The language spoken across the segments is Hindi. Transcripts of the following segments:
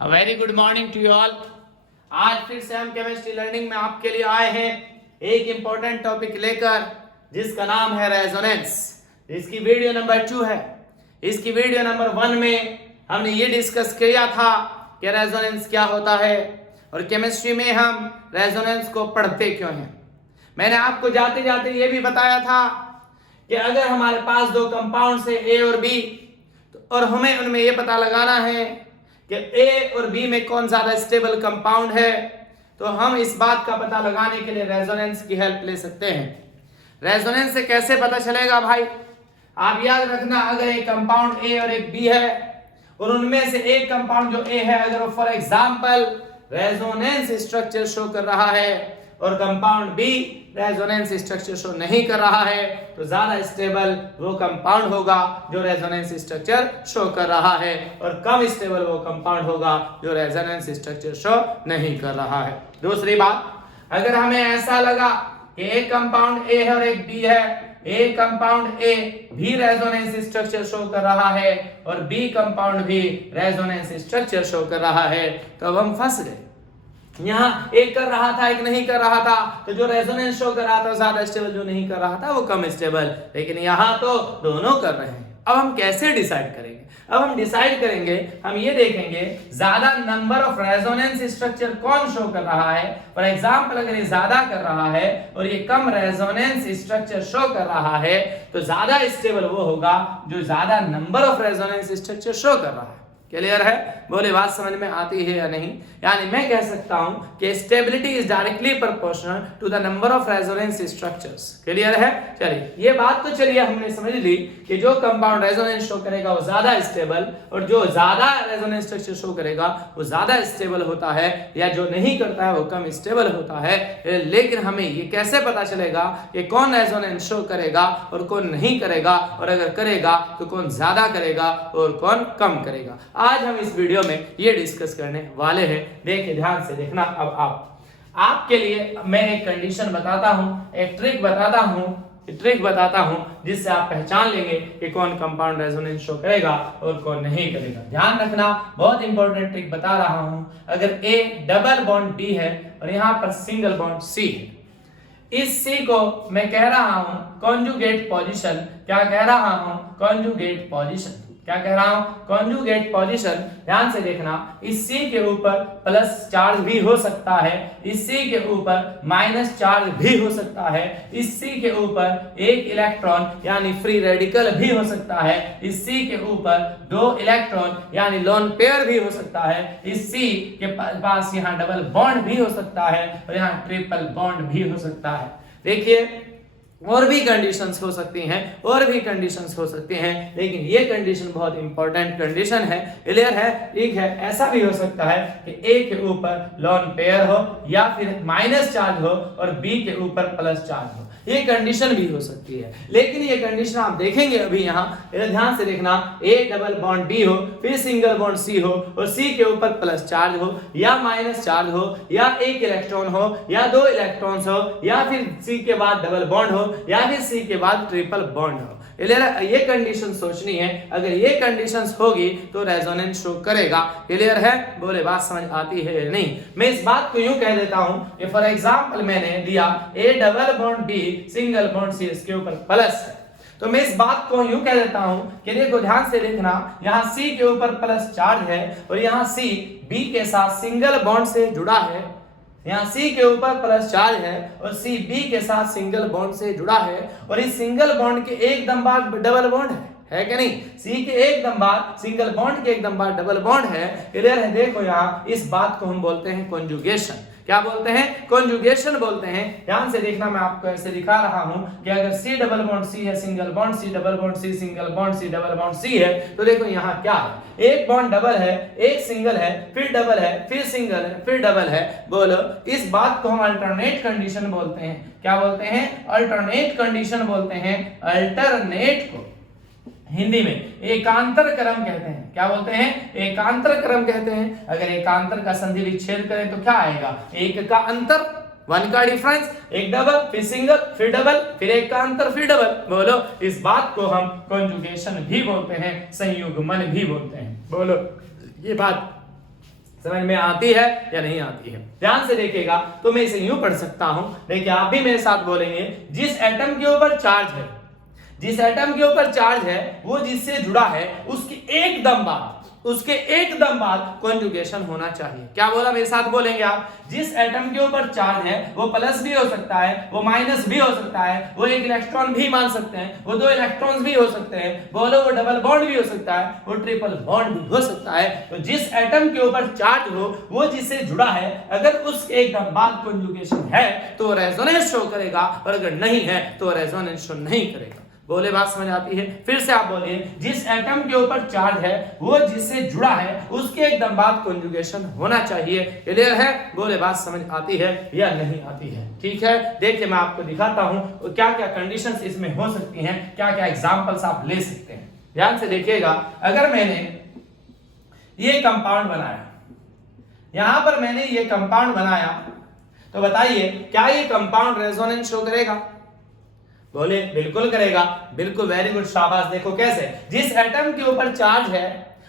Very good morning to you all. आज फिर से हम केमिस्ट्री लर्निंग में आपके लिए आए हैं एक इंपॉर्टेंट टॉपिक लेकर जिसका नाम है रेजोनेंस। इसकी वीडियो नंबर 2 है। इसकी वीडियो नंबर 1 में हमने ये डिस्कस किया था कि रेजोनेंस क्या होता है और केमिस्ट्री में हम रेजोनेंस को पढ़ते क्यों हैं। मैंने आपको जाते जाते ये भी बताया था कि अगर हमारे पास दो कंपाउंड्स है ए और बी और हमें उनमें ये पता लगाना है कि ए और बी में कौन ज्यादा स्टेबल कंपाउंड है, तो हम इस बात का पता लगाने के लिए रेजोनेंस की हेल्प ले सकते हैं। रेजोनेंस से कैसे पता चलेगा भाई? आप याद रखना, अगर एक कंपाउंड ए और एक बी है और उनमें से एक कंपाउंड जो ए है अगर वो for example resonance structure show कर रहा है और compound B resonance structure show नहीं कर रहा है, तो ज्यादा स्टेबल वो कंपाउंड होगा जो रेजोनेंस स्ट्रक्चर शो कर रहा है और कम स्टेबल वो कंपाउंड होगा जो रेजोनेंस स्ट्रक्चर शो नहीं कर रहा है। दूसरी बात, अगर हमें ऐसा लगा कि एक कंपाउंड ए है और एक बी है, एक कंपाउंड ए भी रेजोनेंस स्ट्रक्चर शो कर रहा है और बी कंपाउंड भी रेजोनेंस स्ट्रक्चर शो कर रहा है, तो अब हम फंस गए। यहाँ एक कर रहा था एक नहीं कर रहा था, तो जो रेजोनेंस शो कर रहा था ज्यादा स्टेबल, जो नहीं कर रहा था वो कम स्टेबल, लेकिन यहाँ तो दोनों कर रहे हैं। अब हम कैसे डिसाइड करेंगे? अब हम डिसाइड करेंगे, हम ये देखेंगे ज्यादा नंबर ऑफ रेजोनेंस स्ट्रक्चर कौन शो कर रहा है। फॉर एग्जांपल अगर ये ज्यादा कर रहा है और ये कम रेजोनेंस स्ट्रक्चर शो कर रहा है, तो ज्यादा स्टेबल वो होगा जो ज्यादा number of resonance structure show कर रहा है। क्लियर है? बोले बात समझ में आती है या नहीं? यानी मैं कह सकता हूं कि stability is directly proportional to the number of resonance structures. Clear है? चलिए ये बात तो चलिए हमने समझ ली कि जो कंपाउंड रेजोनेंस शो करेगा वो ज्यादा स्टेबल और जो ज्यादा रेजोनेंस स्ट्रक्चर शो करेगा वो ज्यादा स्टेबल होता है, या जो नहीं करता है वो कम स्टेबल होता है। लेकिन हमें ये कैसे पता चलेगा कि कौन रेजोनेंस शो करेगा और कौन नहीं करेगा, और अगर करेगा तो कौन ज्यादा करेगा और कौन कम करेगा? आज हम इस वीडियो में ये डिस्कस करने वाले हैं। देखिए ध्यान से देखना। अब आपके लिए मैं एक कंडीशन बताता हूं, एक ट्रिक बताता हूं जिससे आप पहचान लेंगे कि कौन कंपाउंड रेजोनेंस शो करेगा और कौन नहीं करेगा। ध्यान रखना, बहुत इंपॉर्टेंट ट्रिक बता रहा हूं। अगर ए डबल बॉन्ड बी है और यहां पर सिंगल बॉन्ड सी है, इस सी को मैं कह रहा हूं कॉन्जुगेट पोजीशन। क्या कह रहा हूं? Conjugate position. क्या कह रहा हूं? Conjugate position. ध्यान से देखना, इस सी के ऊपर प्लस चार्ज भी हो सकता है, इस सी के ऊपर माइनस चार्ज भी हो सकता है, इस सी के ऊपर एक इलेक्ट्रॉन यानी फ्री रेडिकल भी हो सकता है, इस सी के ऊपर दो इलेक्ट्रॉन यानी लोन पेयर भी हो सकता है, इस सी के पास यहाँ डबल बॉन्ड भी हो सकता है और यहाँ ट्रिपल बॉन्ड भी हो सकता है। देखिए और भी कंडीशंस हो सकती हैं, लेकिन ये कंडीशन बहुत इंपॉर्टेंट कंडीशन है। क्लियर है? ठीक है। ऐसा भी हो सकता है कि ए के ऊपर लोन पेयर हो या फिर माइनस चार्ज हो और बी के ऊपर प्लस चार्ज हो, ये कंडीशन भी हो सकती है। लेकिन ये कंडीशन आप देखेंगे अभी यहाँ, ध्यान से देखना, ए डबल बॉन्ड बी हो, फिर सिंगल बॉन्ड सी हो और सी के ऊपर प्लस चार्ज हो या माइनस चार्ज हो, या एक इलेक्ट्रॉन हो या दो इलेक्ट्रॉन्स हो, या फिर सी के बाद डबल बॉन्ड हो या फिर सी के बाद ट्रिपल बॉन्ड हो। ये कंडीशन सोचनी है। अगर ये कंडीशंस होगी तो रेजोनेंस शो करेगा। क्लियर है? बोले बात समझ आती है या नहीं? मैं इस बात को यूं कह देता हूं कि फॉर एग्जांपल मैंने दिया A double bond B single bond C, इसके ऊपर प्लस है, तो मैं इस बात को यूं कह देता हूं कि देखो ध्यान से देखना, यहां सी के ऊपर प्लस चार्ज है और यहां सी बी के साथ सिंगल बॉन्ड से जुड़ा है, यहाँ सी के ऊपर प्लस चार्ज है और सी बी के साथ सिंगल बॉन्ड से जुड़ा है, और इस सिंगल बॉन्ड के एकदम बाद डबल बॉन्ड है कि नहीं? सी के एकदम बाद सिंगल बॉन्ड के एकदम बाद डबल बॉन्ड है। क्लियर है? देखो यहाँ इस बात को हम बोलते हैं कॉन्जुगेशन। क्या बोलते हैं? कॉन्जुगेशन बोलते हैं। ध्यान से देखना, मैं आपको ऐसे दिखा रहा हूं कि अगर सी डबल बॉन्ड सी है, single bond C, double bond C, single bond C, double bond C है, तो देखो यहाँ क्या है, एक बॉन्ड डबल है, एक सिंगल है, फिर डबल है, फिर सिंगल है, फिर डबल है। बोलो, इस बात को हम अल्टरनेट कंडीशन बोलते हैं। क्या बोलते हैं? अल्टरनेट कंडीशन बोलते हैं। अल्टरनेट को हिंदी में एकांतर क्रम कहते हैं। क्या बोलते हैं? एकांतर क्रम कहते हैं। अगर एकांतर का संधि विच्छेद करें तो क्या आएगा? एक का अंतर, वन का डिफरेंस, एक डबल फिर सिंगल फिर डबल फिर एक का अंतर फिर डबल। बोलो, इस बात को हम कॉन्जुगेशन भी बोलते हैं, संयुग्मन भी बोलते हैं। बोलो, ये बात समझ में आती है या नहीं आती है? ध्यान से देखिएगा तो मैं इसे यूं पढ़ सकता हूं, देखिए आप भी मेरे साथ बोलेंगे, जिस एटम के ऊपर चार्ज है, जिस एटम के ऊपर चार्ज है वो जिससे जुड़ा है उसके एकदम बाद कॉन्जुगेशन होना चाहिए। क्या बोला, मेरे साथ बोलेंगे आप, जिस एटम के ऊपर चार्ज है वो प्लस भी हो सकता है, वो माइनस भी हो सकता है, वो एक इलेक्ट्रॉन भी मान सकते हैं, वो दो इलेक्ट्रॉन्स भी हो सकते हैं, बोलो वो डबल बॉन्ड भी हो सकता है, वो ट्रिपल बॉन्ड भी हो सकता है। तो जिस एटम के ऊपर चार्ज हो वो जिससे जुड़ा है, अगर उसके एकदम बाद कॉन्जुगेशन है तो रेजोनेंस शो करेगा, और अगर नहीं है तो रेजोनेंस शो नहीं करेगा। बोले बात समझ आती है? फिर से आप बोलिए, जिस एटम के ऊपर चार्ज है वो जिससे जुड़ा है उसके एकदम बाद कॉन्जुगेशन होना चाहिए। क्लियर है? बोले बात समझ आती है या नहीं आती है? ठीक है, देखिए मैं आपको दिखाता हूं क्या क्या कंडीशंस इसमें हो सकती हैं, क्या क्या एग्जांपल्स आप ले सकते हैं। ध्यान से देखिएगा, अगर मैंने ये कंपाउंड बनाया, यहां पर मैंने ये कंपाउंड बनाया, तो बताइए क्या ये कंपाउंड रेजोनेंस शो करेगा? बोले बिल्कुल करेगा। बिल्कुल, वेरी गुड, शाबाश। देखो कैसे, जिस एटम के ऊपर चार्ज है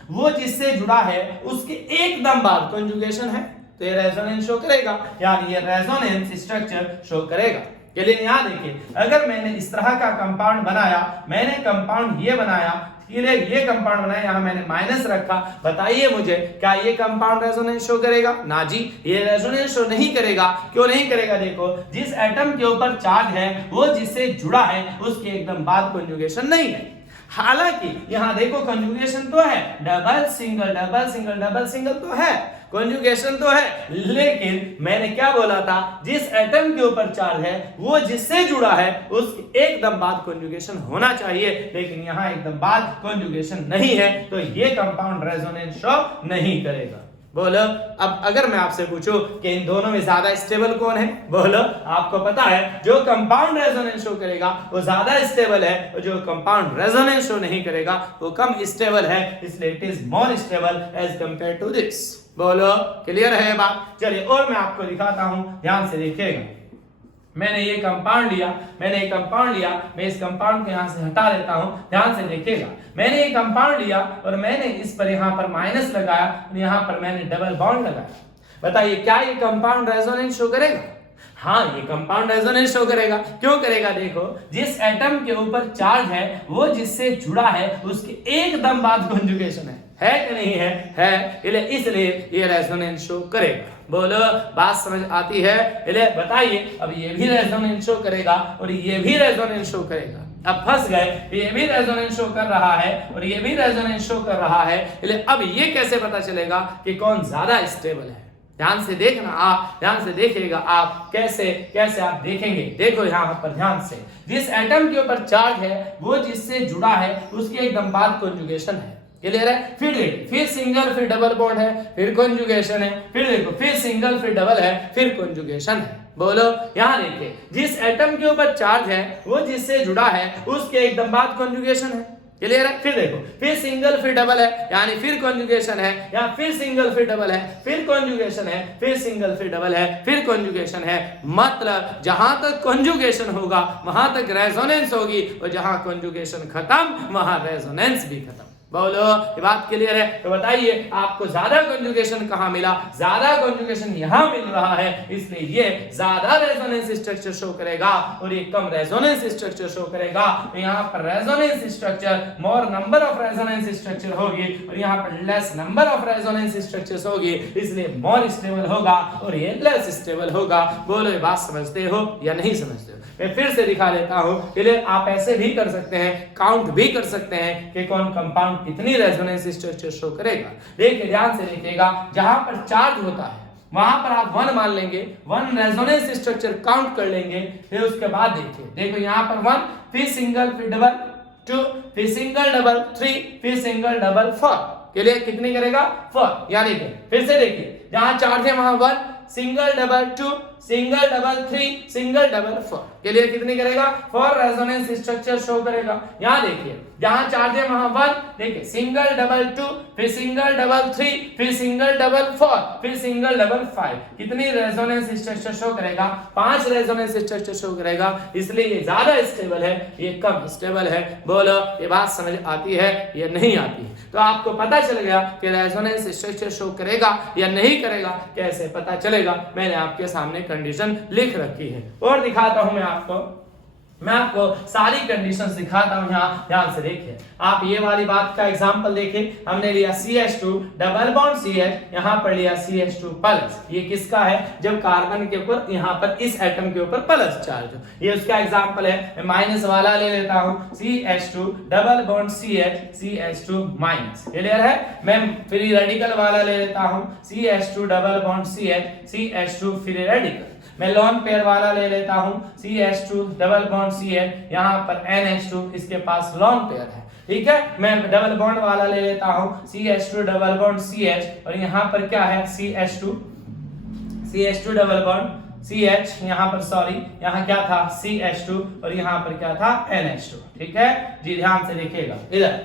वो जिससे जुड़ा है उसके एकदम बाद कॉन्जुगेशन है तो ये रेजोनेंस शो करेगा, यानी ये रेजोनेंस स्ट्रक्चर शो करेगा। चलिए यहां देखिए, अगर मैंने इस तरह का कंपाउंड बनाया, मैंने कंपाउंड ये बनाया, ये कंपाउंड बनाया, यहां मैंने माइनस रखा, बताइए मुझे क्या ये कंपाउंड रेजोनेंस शो करेगा? ना जी, ये रेजोनेंस शो नहीं करेगा। क्यों नहीं करेगा? देखो, जिस एटम के ऊपर चार्ज है वो जिससे जुड़ा है उसके एकदम बाद कॉन्जुगेशन नहीं है। हालांकि यहां देखो कॉन्जुगेशन तो है, double single double single double single तो है, कॉन्जुगेशन तो है, लेकिन मैंने क्या बोला था, जिस एटम के ऊपर चार्ज है वो जिससे जुड़ा है उसके एकदम बाद कॉन्जुगेशन होना चाहिए, लेकिन यहां एकदम बाद कॉन्जुगेशन नहीं है तो ये कंपाउंड रेजोनेंस शो नहीं करेगा। बोलो, अब अगर मैं आपसे पूछूं कि इन दोनों में ज्यादा स्टेबल कौन है, बोलो, आपको पता है जो कंपाउंड रेजोनेंस शो करेगा वो ज्यादा स्टेबल है, और जो कंपाउंड रेजोनेंस शो नहीं करेगा वो कम स्टेबल है, इसलिए it is more stable as compare to this. बोलो, क्लियर है बात? चलिए और मैं आपको दिखाता हूं, ध्यान से देखिएगा। मैंने ये कंपाउंड लिया, मैं इस कंपाउंड को यहां से हटा देता हूं, ध्यान से देखिएगा। मैंने ये कंपाउंड लिया और मैंने इस पर यहां पर माइनस लगाया और यहां पर मैंने डबल बॉन्ड लगाया। बताइए क्या ये कंपाउंड रेजोनेंस शो करेगा? हाँ, ये कंपाउंड रेजोनेंस शो करेगा। क्यों करेगा? देखो, जिस एटम के ऊपर चार्ज है वो जिससे जुड़ा है उसके एकदम बाद कॉन्जुगेशन है कि नहीं है? है, इसलिए ये रेजोनेंस शो करेगा। बोलो, बात समझ आती है? बताइए, अब ये भी रेजोनेंस शो करेगा और ये भी रेजोनेंस शो करेगा। अब फंस गए, ये भी रेजोनेंस शो कर रहा है और ये भी रेजोनेंस शो कर रहा है, अब ये कैसे पता चलेगा कि कौन ज्यादा स्टेबल है? ध्यान से देखना, आप ध्यान से देखिएगा, आप कैसे आप देखेंगे। देखो यहां पर ध्यान से, जिस एटम के ऊपर चार्ज है वो जिससे जुड़ा है उसके एकदम बाद कॉन्जुगेशन है। क्लियर है? फिर देखो, फिर सिंगल फिर डबल बॉन्ड है, फिर कॉन्जुगेशन है, फिर देखो फिर सिंगल फिर डबल है, फिर कॉन्जुगेशन है। बोलो, यहां देखिए, जिस एटम के ऊपर चार्ज है वो जिससे जुड़ा है उसके एकदम बाद कॉन्जुगेशन है। क्लियर है? फिर देखो, फिर सिंगल फिर डबल है, यानी फिर कॉन्जुगेशन है, या फिर सिंगल फिर डबल है, फिर कॉन्जुगेशन है, फिर सिंगल फिर डबल है, फिर कॉन्जुगेशन है। मतलब जहां तक कॉन्जुगेशन होगा वहां तक रेजोनेंस होगी, और जहां कॉन्जुगेशन खत्म वहां रेजोनेंस भी खत्म। बोलो, ये बात क्लियर है? तो बताइए आपको ज्यादा कॉन्जुगेशन कहां मिला? ज्यादा कॉन्जुगेशन यहां मिल रहा है, इसलिए ये ज्यादा रेजोनेंस स्ट्रक्चर शो करेगा और ये कम रेजोनेंस स्ट्रक्चर शो करेगा। तो यहां पर resonance structure, more number of resonance structure होगी और यहां पर less number of resonance structures होगी, इसलिए मोर स्टेबल होगा और ये लेस स्टेबल होगा। बोलो, ये बात समझते हो या नहीं समझते हो? मैं फिर से दिखा देता हूं, इसलिए आप ऐसे भी कर सकते हैं, काउंट भी कर सकते हैं कि कौन कंपाउंड कितनी रेजोनेंस स्ट्रक्चर शो करेगा। देखिए, ध्यान से देखिएगा, जहां पर चार्ज होता है वहां पर आप 1 मान लेंगे, 1 रेजोनेंस स्ट्रक्चर काउंट कर लेंगे, फिर उसके बाद देखिए, देखो यहां पर 1, फिर सिंगल फिर डबल 2, फिर सिंगल डबल 3, फिर सिंगल डबल 4 के लिए कितनी करेगा? 4। यानी कि फिर से देखिए, जहां चार्ज है वहां 1, single double 2, single double 3, single double 4 के लिए कितनी करेगा? 4 रेजोनेंस स्ट्रक्चर शो करेगा। यहाँ देखिए जहां चार्ज है वहां 1, देखिए सिंगल डबल 2, फिर सिंगल डबल 3, फिर सिंगल डबल 4, फिर सिंगल डबल 5, कितनी रेजोनेंस स्ट्रक्चर शो करेगा? 5 रेजोनेंस स्ट्रक्चर शो करेगा। इसलिए ये ज्यादा स्टेबल है, ये कम स्टेबल है। बोलो ये बात समझ आती है या नहीं आती है? तो आपको पता चल गया कि रेजोनेंस स्ट्रक्चर शो करेगा या नहीं करेगा। कैसे पता चलेगा? मैंने आपके सामने कंडीशन लिख रखी है और दिखाता हूं मैं आपको सारी कंडीशंस दिखाता हूं। यहाँ ध्यान से देखिए, आप ये वाली बात का एग्जांपल देखिए। हमने लिया CH2 डबल बॉन्ड CH, यहाँ पर लिया CH2 प्लस। ये किसका है? जब कार्बन के ऊपर यहाँ पर इस एटम के ऊपर प्लस चार्ज हो, ये उसका एग्जांपल है। मैं माइनस वाला ले लेता हूँ, CH2 double bond CH, CH2 minus. Clear है? मैं फ्री रेडिकल वाला ले लेता हूँ, CH2 double bond CH, CH2 free radical. मैं लोन पेयर वाला ले लेता हूं, CH2 डबल बॉन्ड CH, यहां पर NH2 इसके पास लोन पेयर है। ठीक है, मैं डबल बॉन्ड वाला ले लेता हूं, CH2 डबल बॉन्ड CH, और यहां पर क्या है? CH2 डबल बॉन्ड CH, यहां पर सॉरी यहां क्या था? CH2, और यहां पर क्या था? NH2। ठीक है जी, ध्यान से देखिएगा। इधर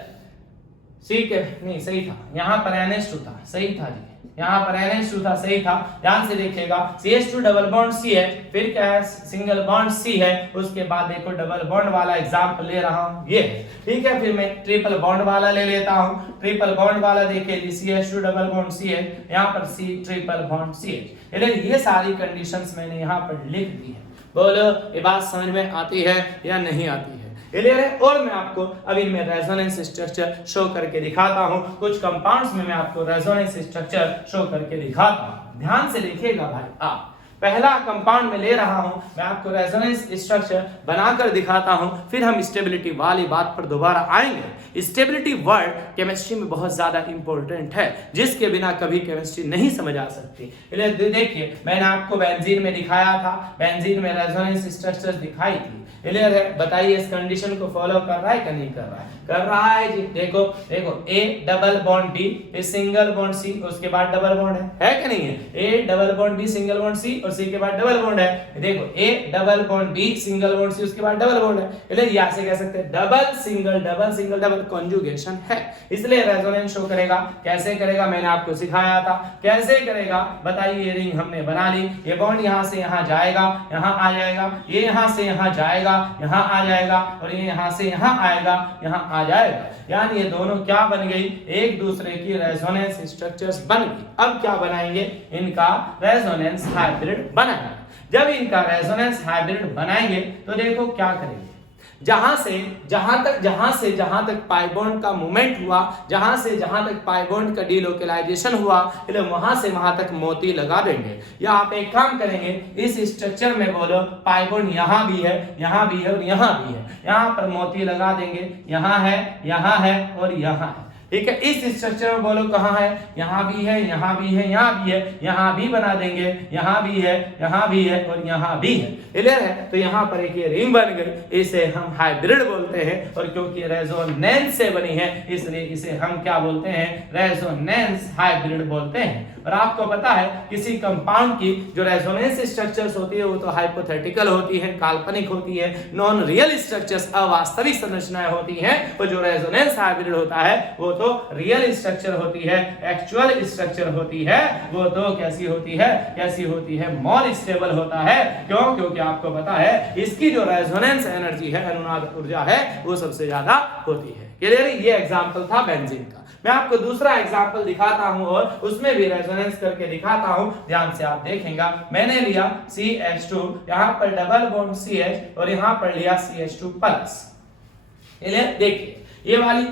ठीक है, नहीं सही था, यहां पर NH2 था, सही था जी, यहाँ पर NH2 था, सही था। ध्यान से देखिएगा, CH2 डबल बॉन्ड C है, फिर क्या है? सिंगल बॉन्ड C है। उसके बाद देखो डबल बॉन्ड वाला एग्जांपल ले रहा हूँ, ये है। ठीक है, फिर मैं ट्रिपल बॉन्ड वाला ले लेता हूँ। ट्रिपल बॉन्ड वाला देखिए जी, CH2 डबल बॉन्ड C है, यहाँ पर C ट्रिपल बॉन्ड CH। ये सारी कंडीशंस मैंने यहाँ पर लिख दी है। बोलो ये बात समझ में आती है या नहीं आती है? क्लियर है? और मैं आपको अभी मैं रेजोनेंस स्ट्रक्चर शो करके दिखाता हूं। कुछ कंपाउंड्स में मैं आपको रेजोनेंस स्ट्रक्चर शो करके दिखाता हूं। ध्यान से देखिएगा भाई। आप पहला कंपाउंड में ले रहा हूं, मैं आपको रेजोनेंस स्ट्रक्चर बनाकर दिखाता हूं, फिर हम स्टेबिलिटी वाली बात पर दोबारा आएंगे। स्टेबिलिटी वर्ड केमिस्ट्री में बहुत ज्यादा इंपॉर्टेंट है, जिसके बिना कभी केमिस्ट्री नहीं समझ आ सकती। देखिए मैंने आपको बेंजीन में दिखाया था, बेंजीन में रेजोनेंस स्ट्रक्चर दिखाई थी। क्लियर है? बताइए इस कंडीशन को फॉलो कर रहा है कि नहीं कर रहा है? कर रहा है जी। देखो A डबल बॉन्ड B, फिर सिंगल बॉन्ड C, उसके बाद डबल बॉन्ड है कि नहीं है? A double bond B, single bond C, और C के बाद डबल बॉन्ड है। देखो A double bond B, single bond C, उसके बाद डबल बॉन्ड है। इसलिए यहाँ से कह सकते हैं double single double single double conjugation है, इसलिए रेजोनेंस शो करेगा। कैसे करेगा? मैंने आपको सिखाया था कैसे करेगा। बताइए, ये रिंग हमने बना ली, ये बॉन्ड यहाँ से यहाँ जाएगा, यहाँ आ जाएगा, ये यहाँ से यहाँ जाएगा, यहाँ आ जाएगा, और ये यहाँ से यहाँ आएगा, यहाँ आ जाएगा। यानी ये दोनों क्या बन गई? एक दूसरे की रेजोनेंस स्ट्रक्चर्स बन गई। अब क्या बनाएंगे? इनका रेजोनेंस हाइब्रिड बनाएंगे। जब इनका रेजोनेंस हाइब्रिड बनाएंगे तो देखो क्या करेंगे। जहां से जहां तक पाई बॉन्ड का मूवमेंट हुआ, जहां तक पाई बॉन्ड का डीलोकलाइजेशन हुआ, वहां से वहां तक मोती लगा देंगे। या आप एक काम करेंगे, इस स्ट्रक्चर में बोलो पाई बॉन्ड यहां भी है, यहां भी है और यहां भी है, यहां पर मोती लगा देंगे। यहां है, यहां है और यहां है। ठीक है, इस स्ट्रक्चर में बोलो कहां है? यहां भी है, यहां भी है, यहां भी है, यहां भी बना देंगे, यहां भी है, यहां भी है और यहां भी है। क्लियर है? तो यहां पर एक ये रिंग बन गई, इसे हम हाइब्रिड बोलते हैं, और क्योंकि रेजोनेंस से बनी है इसलिए इसे हम क्या बोलते हैं? रेजोनेंस हाइब्रिड बोलते हैं। और आपको पता है किसी कंपाउंड की जो रेजोनेंस स्ट्रक्चर्स होती है वो तो हाइपोथेटिकल होती है, काल्पनिक होती है, नॉन रियल स्ट्रक्चर्स अवास्तविक संरचनाएं होती हैं। और जो रेजोनेंस हाइब्रिड होता है वो तो रियल स्ट्रक्चर होती है, एक्चुअल स्ट्रक्चर होती है। वो तो कैसी होती है? कैसी होती है? मोर स्टेबल होता है। क्यों? क्योंकि आपको पता है इसकी जो रेजोनेंस एनर्जी है, अनुनाद ऊर्जा है, वो सबसे ज्यादा होती है। क्लियर? ये एग्जांपल था बेंजीन का। मैं आपको दूसरा एग्जांपल दिखाता हूं और उसमें भी रेजोनेंस करके दिखाता हूं। ध्यान से आप देखेंगे, मैंने लिया CH2, यहां पर डबल बॉन्ड CH, और यहां पर लिया CH2 प्लस। देखिए ये वाली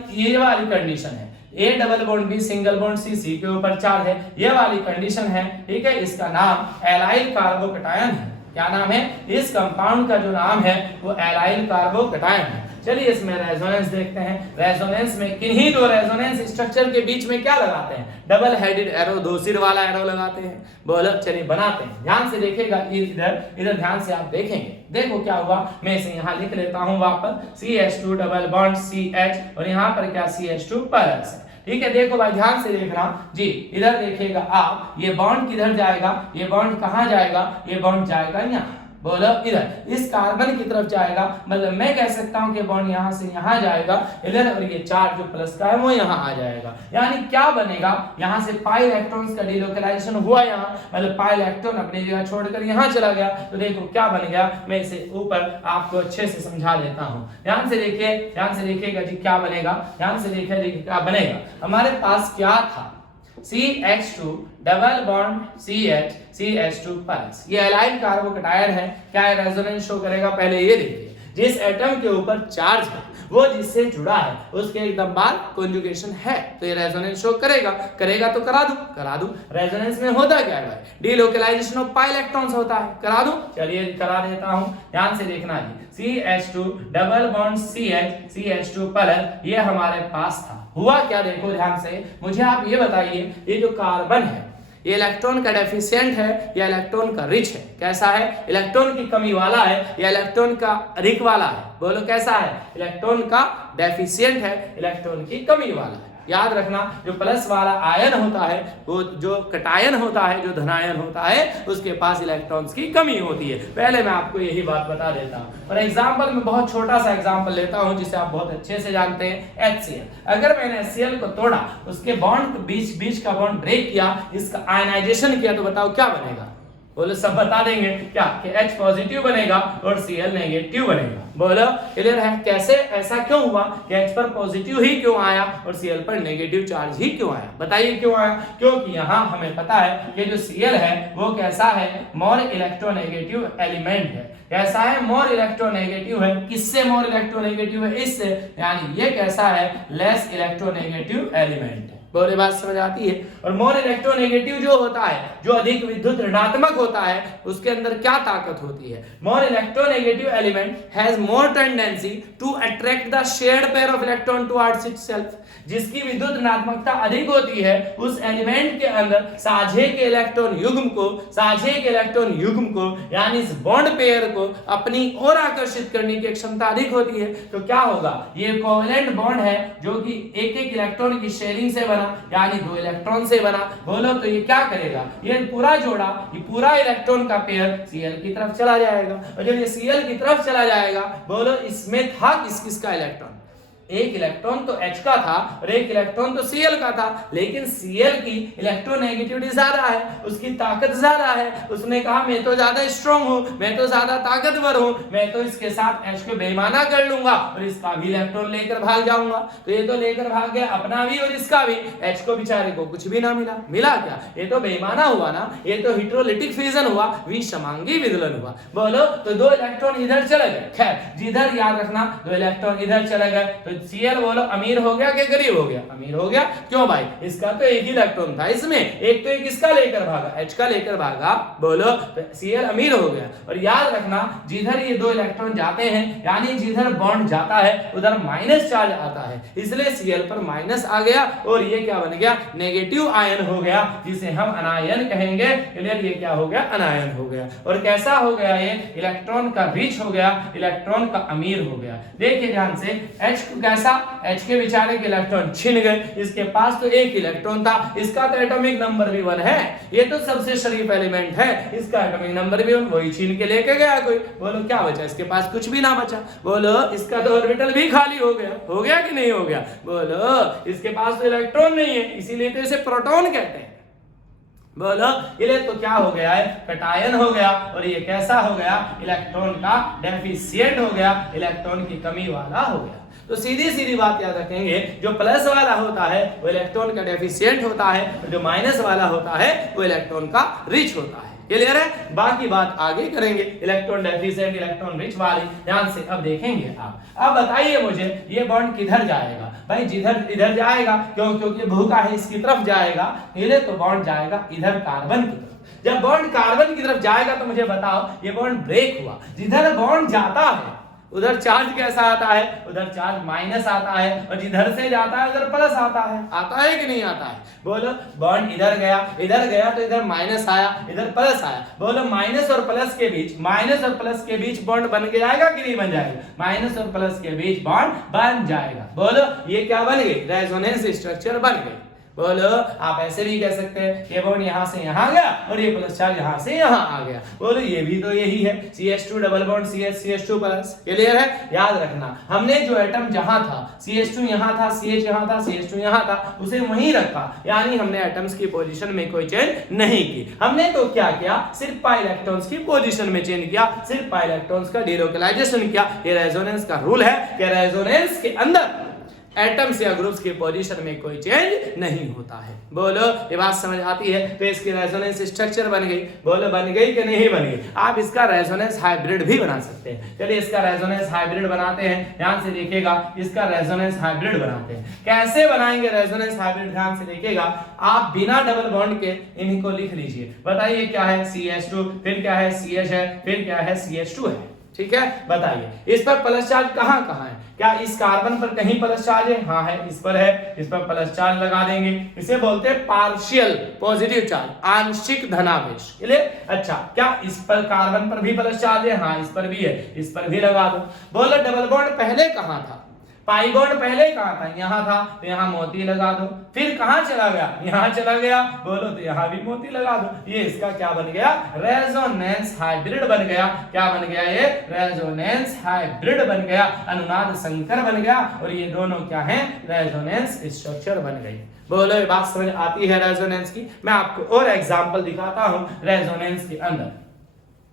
कंडीशन है। A double bond B, single bond C के ऊपर चार्ज है, ये वाली कंडीशन है। ठीक है, इसका नाम एलाइल कार्बोकटायन है। क्या नाम है? इस कंपाउंड का जो नाम है वो एलाइल कार्बोकटायन है। चलिए इसमें रेजोनेंस देखते हैं। रेजोनेंस में किन्हीं दो रेजोनेंस स्ट्रक्चर के बीच में क्या लगाते हैं? डबल हेडेड एरो, दो सिर वाला एरो लगाते हैं। बोलो चलिए बनाते हैं। ध्यान से देखिएगा, इधर ध्यान से आप देखेंगे। देखो क्या हुआ, मैं इसे यहाँ लिख लेता हूँ वापस, CH2 डबल बॉन्ड CH, और यहाँ पर क्या? CH2 प्लस है। ठीक है, देखो भाई ध्यान से देखना जी, इधर देखिएगा आप, ये बॉन्ड किधर जाएगा, ये बॉन्ड कहाँ जाएगा, ये बॉन्ड जाएगा यहाँ, बोलो इधर, इस कार्बन की तरफ जाएगा, मतलब मैं कह सकता हूं कि बॉन्ड यहां से यहां जाएगा इधर, और ये चार्ज जो प्लस का है वो यहां आ जाएगा। यानी क्या बनेगा, यहां से पाई इलेक्ट्रॉन्स का डिलोकलाइजेशन हुआ यहां, मतलब पाई इलेक्ट्रॉन अपनी जगह छोड़कर यहां चला गया, तो देखो क्या बन गया, मैं इसे ऊपर आपको अच्छे से समझा देता हूं। ध्यान से देखिए, ध्यान से देखिएगा जी क्या बनेगा, ध्यान से देखिए जी क्या बनेगा। हमारे पास क्या था, CH2 double bond CH2 plus, ये एलाइड कार्बोकैटायन है, क्या रेजोनेंस शो करेगा, पहले ये देखिए, जिस एटम के ऊपर चार्ज है वो जिससे जुड़ा है उसके एकदम बाद कॉन्जुगेशन है, तो ये रेजोनेंस शो करेगा, करेगा तो करा दूं। रेजोनेंस में होता क्या है भाई, डिलोकलाइजेशन ऑफ पाई इलेक्ट्रॉन्स होता है, करा दूं, चलिए करा देता हूं। ध्यान से देखना जी, CH2 double bond CH2 plus, ये हमारे पास था, हुआ क्या देखो ध्यान से, मुझे आप ये बताइए, ये जो कार्बन है ये इलेक्ट्रॉन का डेफिशिएंट है या इलेक्ट्रॉन का रिच है, कैसा है, इलेक्ट्रॉन की कमी वाला है या इलेक्ट्रॉन का रिच वाला है, बोलो कैसा है, इलेक्ट्रॉन का डेफिशिएंट है, इलेक्ट्रॉन की कमी वाला है। याद रखना, जो प्लस वाला आयन होता है वो जो कटायन होता है, जो धनायन होता है, उसके पास इलेक्ट्रॉन्स की कमी होती है। पहले मैं आपको यही बात बता देता हूं, और एग्जांपल में बहुत छोटा सा एग्जांपल लेता हूं जिसे आप बहुत अच्छे से जानते हैं, HCl। अगर मैंने HCl को तोड़ा, उसके बॉन्ड बीच का बॉन्ड ब्रेक किया, इसका आयनाइजेशन किया, तो बताओ क्या बनेगा, बोलो सब बता देंगे क्या, कि H पॉजिटिव बनेगा और Cl नेगेटिव बनेगा, बोलो क्लियर है, कैसे ऐसा क्यों हुआ कि H पर पॉजिटिव ही क्यों आया और Cl पर नेगेटिव चार्ज ही क्यों आया, बताइए क्यों आया, क्योंकि यहाँ हमें पता है कि जो Cl है वो कैसा है, मोर इलेक्ट्रोनेगेटिव एलिमेंट है, कैसा है, मोर इलेक्ट्रोनेगेटिव है, किससे मोर इलेक्ट्रोनेगेटिव है, इससे, यानी ये कैसा है, लेस इलेक्ट्रोनेगेटिव एलिमेंट है, बोले बात समझ आती है। और मोर इलेक्ट्रोनेगेटिव जो होता है, जो अधिक विद्युत ऋणात्मक होता है, उसके अंदर क्या ताकत होती है, more electronegative element has more tendency to attract the shared pair of electron towards itself, जिसकी विद्युत ऋणात्मकता अधिक होती है उस एलिमेंट के अंदर साझे के इलेक्ट्रॉन युग्म को यानी इस बॉन्ड पेयर को अपनी ओर आकर्षित करने की क्षमता अधिक होती है। तो क्या होगा, ये कोवेलेंट बॉन्ड है जो कि एक इलेक्ट्रॉन की शेयरिंग से बना, यानी 2 इलेक्ट्रॉन से बना, बोलो तो ये क्या करेगा, ये पूरा जोड़ा, ये पूरा इलेक्ट्रॉन का पेयर Cl की तरफ चला जाएगा, और जब ये Cl की तरफ चला जाएगा, बोलो इसमें था किसका इलेक्ट्रॉन, एक इलेक्ट्रॉन तो H का था और एक इलेक्ट्रॉन तो Cl का था, लेकिन Cl की इलेक्ट्रोनेगेटिविटी ज्यादा है, उसकी ताकत ज्यादा है, उसने कहा मैं तो ज्यादा स्ट्रांग हूं, मैं तो ज्यादा ताकतवर हूं, मैं तो इसके साथ H को बेईमाना कर लूंगा और इसका भी इलेक्ट्रॉन लेकर भाग जाऊंगा। तो ये तो लेकर भाग गया अपना भी और इसका भी, H को बेचारे को कुछ भी ना मिला, मिला क्या, ये तो बेईमाना हुआ ना, ये तो हिट्रोलिटिक फिजन हुआ, विषमांगी विदलन हुआ, बोलो तो 2 इलेक्ट्रॉन इधर चले गए, खैर जिधर याद रखना 2 इलेक्ट्रॉन इधर चले गए, तो Cl बोलो अमीर हो गया कि गरीब हो गया, अमीर हो गया, क्यों भाई, इसका तो एक ही इलेक्ट्रॉन था इसमें, एक तो एक इसका लेकर भागा, H का लेकर भागा, बोलो तो Cl अमीर हो गया। और याद रखना जिधर ये 2 इलेक्ट्रॉन जाते हैं, यानी जिधर बॉन्ड जाता है उधर माइनस चार्ज आता है, इसलिए Cl पर माइनस आ गया और ये क्या बन गया, नेगेटिव आयन हो गया, जिसे हम अनायन कहेंगे, क्लियर, ये क्या हो गया, अनायन हो गया। और कैसा हो गया, ये इलेक्ट्रॉन का रिच हो गया, इलेक्ट्रॉन का अमीर हो गया। देखिए ध्यान से, H को कैसा, H के बेचारे के इलेक्ट्रॉन छिन गए, इसके पास तो एक इलेक्ट्रॉन था, इसका तो एटॉमिक नंबर भी 1 है, ये तो सबसे शरीफ एलिमेंट है, इसका एटॉमिक नंबर भी 1, वही छीन के लेके गया कोई, बोलो क्या बचा, इसके पास कुछ भी ना बचा, बोलो इसका तो ऑर्बिटल भी खाली हो गया कि नहीं हो गया, बोलो इसके पास तो इलेक्ट्रॉन नहीं है, इसीलिए तो इसे प्रोटॉन कहते हैं, बोलो ये तो क्या हो गया है, कटायन हो गया, और ये कैसा हो गया, इलेक्ट्रॉन का डेफिशिएंट हो गया, इलेक्ट्रॉन की कमी वाला हो गया। तो सीधी सीधी बात याद रखेंगे, जो प्लस वाला होता है वो इलेक्ट्रॉन का डेफिशिएंट होता है, और जो माइनस वाला होता है वो इलेक्ट्रॉन का रिच होता है, क्लियर है, बाकी बात आगे करेंगे, इलेक्ट्रॉन डेफिशिएंट इलेक्ट्रॉन रिच वाली ध्यान से अब देखेंगे आप। अब बताइए मुझे ये बॉन्ड किधर जाएगा, भाई जिधर इधर जाएगा, क्योंकि भूखा है इसकी तरफ जाएगा, तो बॉन्ड जाएगा इधर कार्बन की तरफ। जब बॉन्ड कार्बन की तरफ जाएगा तो मुझे बताओ ये बॉन्ड ब्रेक हुआ, जिधर बॉन्ड जाता है उधर चार्ज कैसा आता है, उधर चार्ज माइनस आता है, और जिधर से जाता है उधर प्लस आता है कि नहीं आता है? बोलो बॉन्ड इधर गया तो इधर माइनस आया, इधर प्लस आया। बोलो माइनस और प्लस के बीच बॉन्ड बन के जाएगा कि नहीं बन जाएगा? माइनस और प्लस के बीच बॉन्ड बन जाएगा। बोलो ये क्या बन गई? रेजोनेंस स्ट्रक्चर बन गई। बोलो आप ऐसे भी कह सकते हैं ये बॉन्ड यहां से यहां गया और ये प्लस चार्ज यहां से यहां आ गया। बोलो ये भी तो यही है, CH2 double bond CH2 plus. Clear है? याद रखना हमने जो एटम जहां था CH2 यहां था, CH यहां था, CH2 यहां था, उसे वहीं रखा, यानी हमने एटम्स की पोजीशन में कोई चेंज नहीं की। हमने तो क्या किया? सिर्फ पाई इलेक्ट्रॉन्स की पोजीशन में चेंज किया, सिर्फ पाई इलेक्ट्रॉन्स का डीलोकलाइजेशन किया। ये रेजोनेंस का रूल है कि रेजोनेंस के अंदर एटम्स या ग्रुप्स की पोजीशन में कोई चेंज नहीं होता है। बोलो ये बात समझ आती है? तो इसकी रेजोनेंस स्ट्रक्चर बन गई। बोलो बन गई कि नहीं बन गई? आप इसका रेजोनेंस हाइब्रिड भी बना सकते हैं। चलिए इसका रेजोनेंस हाइब्रिड बनाते हैं। ध्यान से देखिएगा, इसका रेजोनेंस हाइब्रिड बनाते हैं। कैसे बनाएंगे रेजोनेंस हाइब्रिड? ध्यान से देखिएगा, आप बिना डबल बॉन्ड के इन्हीं को लिख लीजिए। बताइए क्या है? CH2, फिर क्या है? CH है, फिर क्या है? CH2 है। ठीक है, बताइए इस पर प्लस चार्ज कहां कहां है? क्या इस कार्बन पर कहीं प्लस चार्ज है? हाँ है, इस पर है, इस पर प्लस चार्ज लगा देंगे। इसे बोलते हैं पार्शियल पॉजिटिव चार्ज, आंशिक धनावेश। अच्छा, क्या इस पर कार्बन पर भी प्लस चार्ज है? हाँ इस पर भी है, इस पर भी लगा दो। बोलो डबल बॉन्ड पहले कहां था? पाई बॉन्ड पहले कहां था? यहां था, तो यहां मोती लगा दो। फिर कहां चला गया? यहां चला गया। बोलो तो यहां भी मोती लगा दो। ये इसका क्या बन गया? रेजोनेंस हाइब्रिड बन गया। क्या बन गया? ये रेजोनेंस हाइब्रिड बन गया, अनुनाद संकर बन गया, और ये दोनों क्या हैं? रेजोनेंस स्ट्रक्चर बन गई। बोलो ये बात समझ आती है रेजोनेंस की? मैं आपको और एग्जांपल दिखाता हूं रेजोनेंस के अंदर।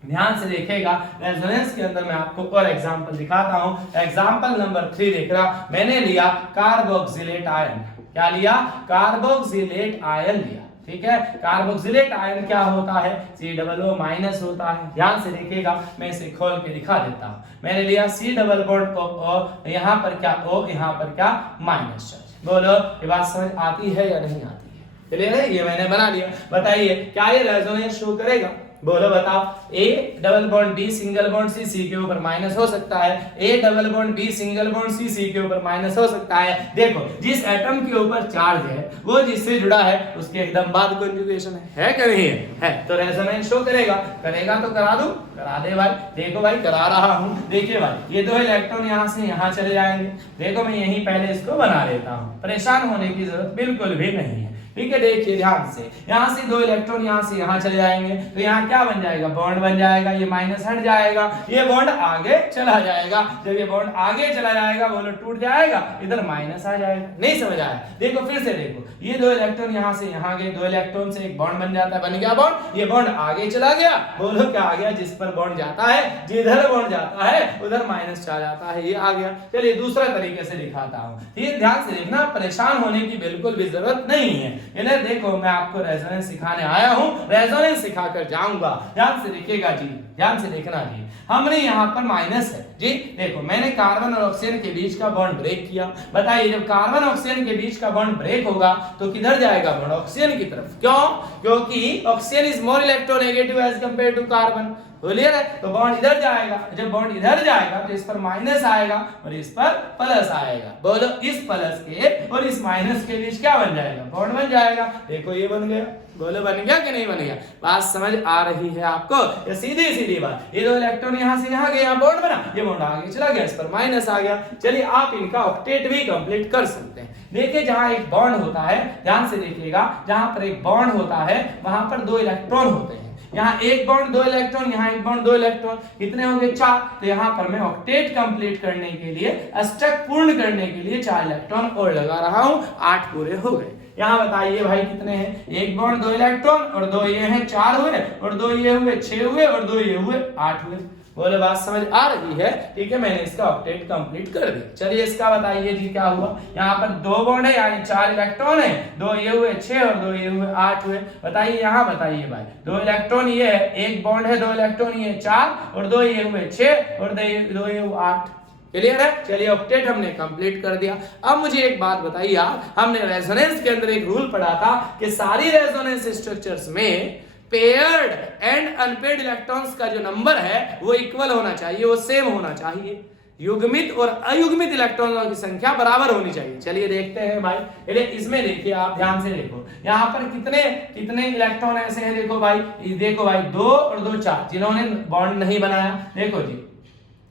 ध्यान से देखिएगा, रेजोनेंस के अंदर मैं आपको और एग्जांपल दिखाता हूं। एग्जांपल नंबर 3 देख रहा, मैंने लिया कार्बोक्सिलेट आयन। क्या लिया? कार्बोक्सिलेट आयन लिया। ठीक है, कार्बोक्सिलेट आयन क्या होता है? COO माइनस होता है। ध्यान से देखिएगा, मैं इसे खोल के दिखा देता हूं। मैंने लिया C डबल बॉन्ड O, यहां पर क्या O, यहां पर क्या माइनस चार्ज। बोलो ये बात समझ आती है या नहीं आती है? क्लियर है? ये मैंने बना लिया। बताइए क्या ये रेजोनेंस शो करेगा? बोलो बताओ। A double bond B single bond C के ऊपर माइनस हो सकता है। A double bond B single bond C के ऊपर माइनस हो सकता है। देखो जिस एटम के ऊपर चार्ज है वो जिससे जुड़ा है उसके एकदम बाद कॉन्जुगेशन है कि नहीं है? तो रेजोनेंस शो करेगा तो करा दूं? करा दे भाई। देखो भाई करा रहा हूं। देखिए भाई ये दो इलेक्ट्रॉन यहां से यहां चले जाएंगे। देखो मैं यहीं पहले इसको बना लेता हूं, परेशान होने की जरूरत बिल्कुल भी नहीं है। ठीक है, देखिए ध्यान से, यहां से दो इलेक्ट्रॉन यहां से यहां चले जाएंगे, तो यहां क्या बन जाएगा? बॉन्ड बन जाएगा। ये माइनस हट जाएगा, ये बॉन्ड आगे चला जाएगा। जब ये बॉन्ड आगे चला जाएगा बोलो टूट जाएगा, इधर माइनस आ जाएगा। नहीं समझ आया? देखो फिर से देखो, ये दो इलेक्ट्रॉन यहां से यहां गए, दो इलेक्ट्रॉन से एक बॉन्ड बन जाता है, बन गया बॉन्ड। ये बॉन्ड आगे चला गया, बोलो क्या आ गया? जिस पर बॉन्ड जाता है, जिधर बॉन्ड जाता है उधर माइनस चार्ज आता है, ये आ गया। चलिए दूसरा तरीके से दिखाता हूं। ये ध्यान से देखना, परेशान होने की बिल्कुल भी जरूरत नहीं है। इन्हें देखो मैं आपको रेजोनेंस सिखाने आया हूं, रेजोनेंस सिखाकर जाऊंगा। ध्यान से देखिएगा जी, ध्यान से देखना जी। हमने यहाँ पर माइनस है जी। देखो मैंने कार्बन और ऑक्सीजन के बीच का बॉन्ड ब्रेक किया। बताइए जब कार्बन ऑक्सीजन के बीच का बॉन्ड ब्रेक होगा तो किधर जाएगा बॉन्ड? ऑक्सीजन की तरफ। क्यों? क्योंकि oxygen is more electronegative as compare to carbon. Clear है? तो बॉन्ड इधर जाएगा, जब बॉन्ड इधर जाएगा तो इस पर माइनस आएगा और इस पर प्लस आएगा। बोलो इस प्लस के और इस माइनस के बीच क्या बन जाएगा? बॉन्ड बन जाएगा। देखो ये बन गया। बोलो बन गया कि नहीं बन गया? बात समझ आ रही है आपको? ये सीधी सीधी बात। ये दो इलेक्ट्रॉन यहां से यहां गए, यहां बॉन्ड बना, ये बॉन्ड आगे चला गया, इस पर माइनस आ गया। चलिए आप इनका ऑक्टेट भी कंप्लीट कर सकते हैं। देखिए जहां एक बॉन्ड होता है, ध्यान से देखिएगा, जहां पर एक बॉन्ड होता है वहां पर दो इलेक्ट्रॉन होते हैं। यहाँ एक बॉन्ड दो इलेक्ट्रॉन, यहाँ एक बॉन्ड दो इलेक्ट्रॉन, कितने होंगे? 4। तो यहाँ पर मैं ऑक्टेट कंप्लीट करने के लिए, अष्टक पूर्ण करने के लिए 4 इलेक्ट्रॉन और लगा रहा हूँ। 8 पूरे हो गए। यहाँ बताइए भाई कितने हैं? एक बॉन्ड दो इलेक्ट्रॉन और दो ये हैं, 4 हुए, और दो ये हुए 6 हुए, और दो ये हुए 8 हुए। बोले बात समझ आ रही है? ठीक है, मैंने इसका ऑक्टेट कंप्लीट कर दिया। चलिए इसका बताइए जी क्या हुआ? यहाँ पर दो बॉन्ड है यानी 4 इलेक्ट्रॉन है, दो ये हुए 6 और दो ये हुए 8 हुए। बताइए यहाँ बताइए भाई, दो इलेक्ट्रॉन ये है, एक बॉन्ड है, दो इलेक्ट्रॉन ये 4 और दो ये हुए 6 और दो ये हुए 8। क्लियर है? चलिए ऑक्टेट हमने कंप्लीट कर दिया। अब मुझे एक बात बताइए आप, हमने रेजोनेंस के अंदर एक रूल पढ़ा था कि सारी रेजोनेंस स्ट्रक्चर्स में पेयर्ड एंड अनपेयर्ड इलेक्ट्रॉन्स का जो नंबर है वो इक्वल होना चाहिए, वो सेम होना चाहिए। युग्मित और अयुग्मित इलेक्ट्रॉनों की संख्या बराबर होनी चाहिए। चलिए देखते हैं भाई, इसमें देखिए आप ध्यान से देखो, यहाँ पर कितने कितने इलेक्ट्रॉन ऐसे हैं, देखो भाई, देखो भाई 2 और 2 4 जिन्होंने बॉन्ड नहीं बनाया, देखो जी